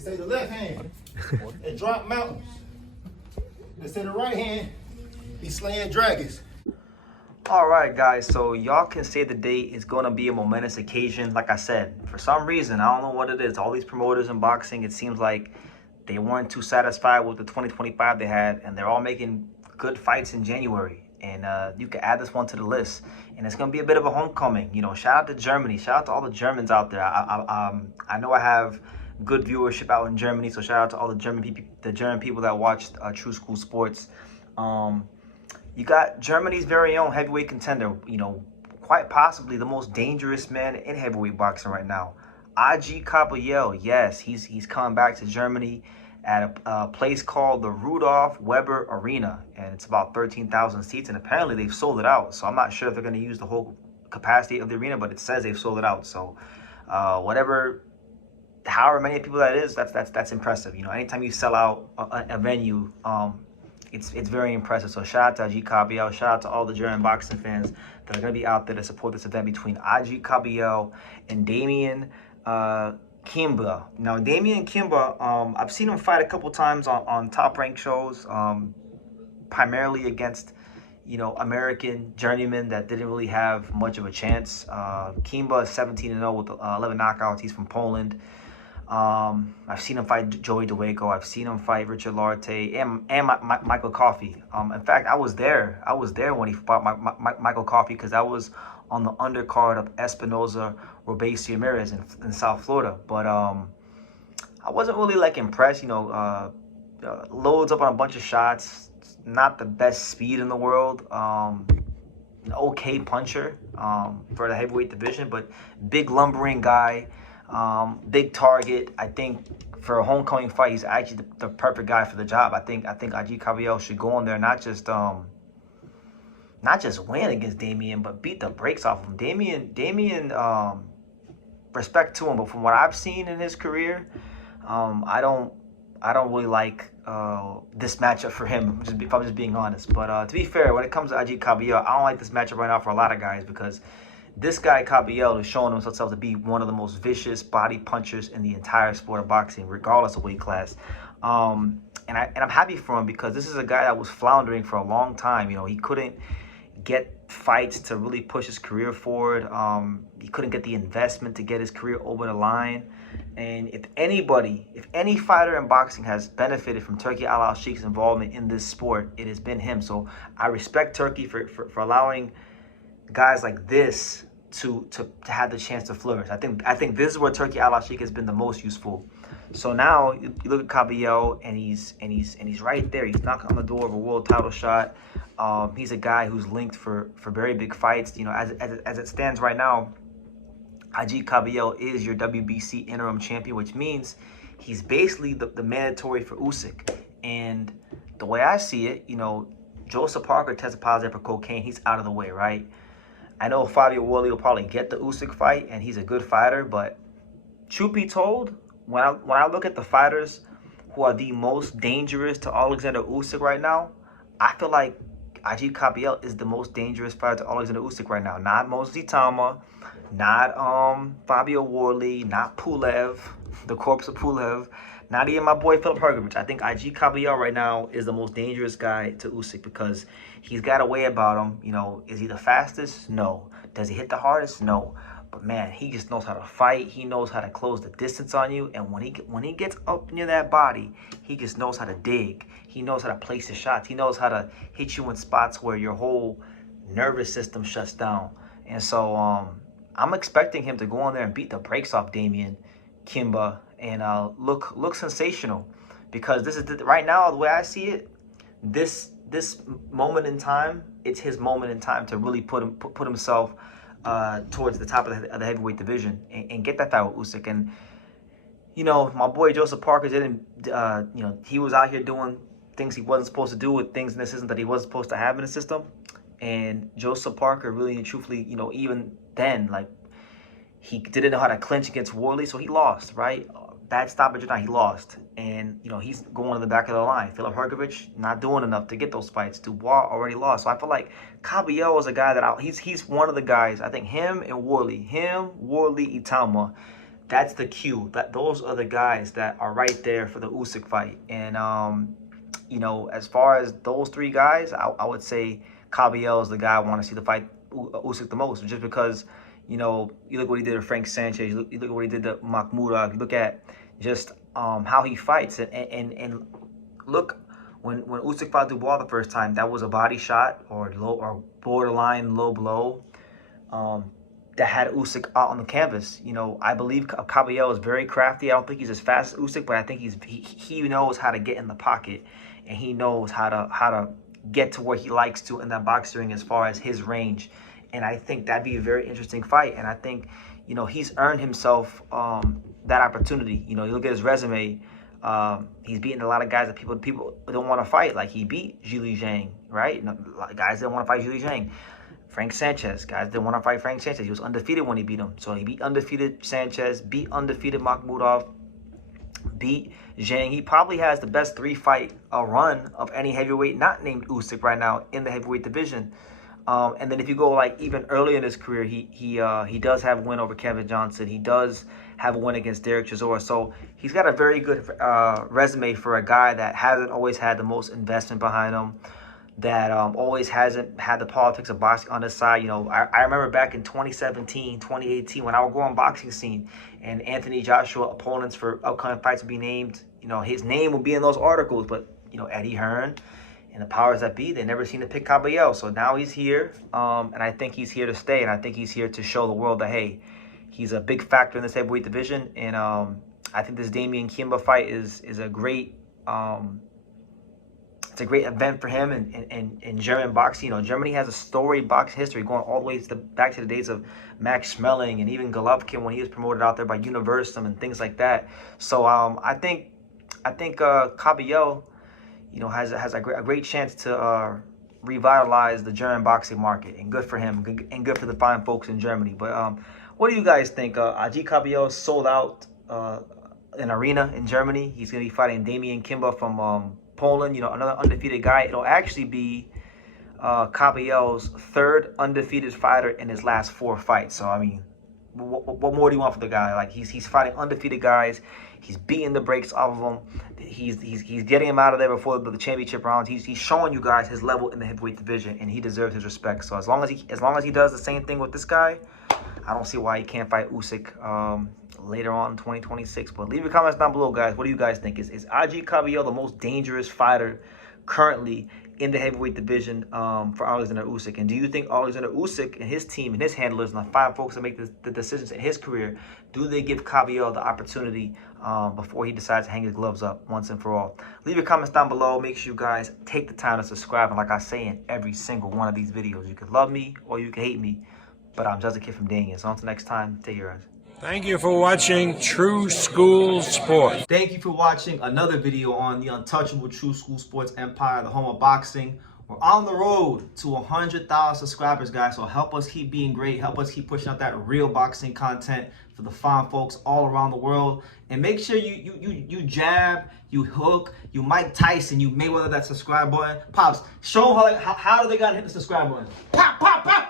They say the left hand, it drop mountains. They say the right hand, be slaying dragons. All right, guys, so y'all can say the day is going to be a momentous occasion. Like I said, for some reason, I don't know what it is. All these promoters in boxing, it seems like they weren't too satisfied with the 2025 they had, and they're all making good fights in January. And you can add this one to the list. And it's going to be a bit of a homecoming. You know, shout out to Germany. Shout out to all the Germans out there. I know I have good viewership out in Germany, so shout out to all the German people that watched True School Sports. You got Germany's very own heavyweight contender, you know, quite possibly the most dangerous man in heavyweight boxing right now. Agit Kabayel, yes, he's coming back to Germany at a place called the Rudolf Weber Arena, and it's about 13,000 seats, and apparently they've sold it out. So I'm not sure if they're going to use the whole capacity of the arena, but it says they've sold it out. So however many people that is, that's impressive. You know, anytime you sell out a venue, it's very impressive. So shout out to Agit Kabayel. Shout out to all the German boxing fans that are going to be out there to support this event between Agit Kabayel and Damian Kimba. Now, Damian Kimba, I've seen him fight a couple times on top-ranked shows, primarily against, you know, American journeymen that didn't really have much of a chance. Kimba is 17-0 with 11 knockouts. He's from Poland. I've seen him fight Joey DeWaco. I've seen him fight Richard Lartey and Michael Coffey. In fact, I was there when he fought Michael Coffey, because I was on the undercard of Espinoza Robesi Ramirez in South Florida. But I wasn't really like impressed. You know, loads up on a bunch of shots. Not the best speed in the world. An okay puncher for the heavyweight division, but big lumbering guy. Big target. I think for a homecoming fight, he's actually the perfect guy for the job. I think Agit Kabayel should go in there, not just win against Damian, but beat the brakes off of him. Damian, respect to him, but from what I've seen in his career, I don't really like this matchup for him, if I'm just being honest. But to be fair, when it comes to Agit Kabayel, I don't like this matchup right now for a lot of guys, because this guy, Kabayel, is showing himself to be one of the most vicious body punchers in the entire sport of boxing, regardless of weight class. And I'm happy for him, because this is a guy that was floundering for a long time. You know, he couldn't get fights to really push his career forward. He couldn't get the investment to get his career over the line. And if any fighter in boxing has benefited from Turki Al-Sheikh's involvement in this sport, it has been him. So I respect Turki for allowing guys like this to have the chance to flourish. I think this is where Turki Al-Sheikh has been the most useful. So now you look at Kabayel, and he's right there. He's knocking on the door of a world title shot. He's a guy who's linked for very big fights. You know, as it stands right now, Agit Kabayel is your WBC interim champion, which means he's basically the mandatory for Usyk. And the way I see it, you know, Joseph Parker tested positive for cocaine. He's out of the way, right? I know Fabio Worley will probably get the Usyk fight, and he's a good fighter, but truth be told, when I look at the fighters who are the most dangerous to Oleksandr Usyk right now, I feel like Agit Kabayel is the most dangerous fighter to Oleksandr Usyk right now. Not Moses Itama, not Fabio Worley, not Pulev, the corpse of Pulev, not even my boy Filip Hrgovic. I think Agit Kabayel right now is the most dangerous guy to Usyk, because he's got a way about him. You know, is he the fastest? No. Does he hit the hardest? No. But man, he just knows how to fight. He knows how to close the distance on you. And when he gets up near that body, he just knows how to dig. He knows how to place his shots. He knows how to hit you in spots where your whole nervous system shuts down. And so I'm expecting him to go in there and beat the brakes off Damian Kimba and look sensational, because this is right now, the way I see it, this moment in time, it's his moment in time to really put himself towards the top of the heavyweight division and get that fight with Usyk. And you know, my boy Joseph Parker didn't, you know, he was out here doing things he wasn't supposed to do, with things in the system that he wasn't supposed to have in the system. And Joseph Parker really and truthfully, you know, even then, like, he didn't know how to clinch against Worley, so he lost, right? Bad stoppage or not, he lost. And, you know, he's going to the back of the line. Filip Hrgovic not doing enough to get those fights. Dubois already lost. So I feel like Kabayel is a guy that he's one of the guys. I think him, Worley, Itama, that's the cue. Those are the guys that are right there for the Usyk fight. And as far as those three guys, I would say Kabayel is the guy I want to see the fight Usyk the most, just because you look what he did to Frank Sanchez, you look what he did to Makhmudov, you look at just how he fights, and look when Usyk fought Dubois the first time, that was a body shot or borderline low blow. That had Usyk out on the canvas. I believe Kabayel is very crafty. I don't think he's as fast as Usyk, but I think he knows how to get in the pocket, and he knows how to get to where he likes to in that boxing ring as far as his range. And I think that'd be a very interesting fight. And I think he's earned himself that opportunity. You look at his resume. He's beaten a lot of guys that people don't want to fight. Like he beat Zhilei Zhang, right? Guys didn't want to fight Zhilei Zhang. Frank Sanchez, guys didn't want to fight Frank Sanchez. He was undefeated when he beat him. So he beat undefeated Sanchez, beat undefeated Makhmudov, beat Zhang. He probably has the best 3-fight run of any heavyweight not named Usyk right now in the heavyweight division. And then if you go like even earlier in his career, he does have a win over Kevin Johnson. He does have a win against Derek Chisora. So he's got a very good resume for a guy that hasn't always had the most investment behind him, that always hasn't had the politics of boxing on his side. I remember back in 2017, 2018, when I would go on boxing scene and Anthony Joshua opponents for upcoming fights would be named, his name would be in those articles, but, Eddie Hearn and the powers that be, they never seem to pick Kabayel. So now he's here, and I think he's here to stay, and I think he's here to show the world that, hey, he's a big factor in this heavyweight division, and I think this Damian Kimba fight is a great it's a great event for him in German boxing. Germany has a storied boxing history going all the way back to the days of Max Schmeling and even Golovkin when he was promoted out there by Universum and things like that. So I think Kabayel, has a great chance to revitalize the German boxing market, and good for him and good for the fine folks in Germany. But what do you guys think? Agit Kabayel sold out an arena in Germany. He's going to be fighting Damian Kimba from Poland, another undefeated guy. It'll actually be Kabayel's third undefeated fighter in his last 4 fights. So, I mean, what more do you want for the guy? Like, he's fighting undefeated guys. He's beating the brakes off of them. He's getting him out of there before the championship rounds. He's showing you guys his level in the heavyweight division, and he deserves his respect. So as long as he does the same thing with this guy, I don't see why he can't fight Usyk later on in 2026. But leave your comments down below, guys. What do you guys think? Is Agit Kabayel the most dangerous fighter currently in the heavyweight division for Oleksandr Usyk? And do you think Oleksandr Usyk and his team and his handlers and the 5 folks that make the decisions in his career, do they give Kabayel the opportunity before he decides to hang his gloves up once and for all? Leave your comments down below. Make sure you guys take the time to subscribe. And like I say in every single one of these videos, you can love me or you can hate me, but I'm just a kid from Daniel. So until next time, take care, guys. Thank you for watching True School Sports. Thank you for watching another video on the untouchable True School Sports empire, the home of boxing. We're on the road to 100,000 subscribers, guys. So help us keep being great. Help us keep pushing out that real boxing content for the fine folks all around the world. And make sure you jab, you hook, you Mike Tyson, you Mayweather that subscribe button. Pops, show them how do they gotta hit the subscribe button. Pop, pop, pop.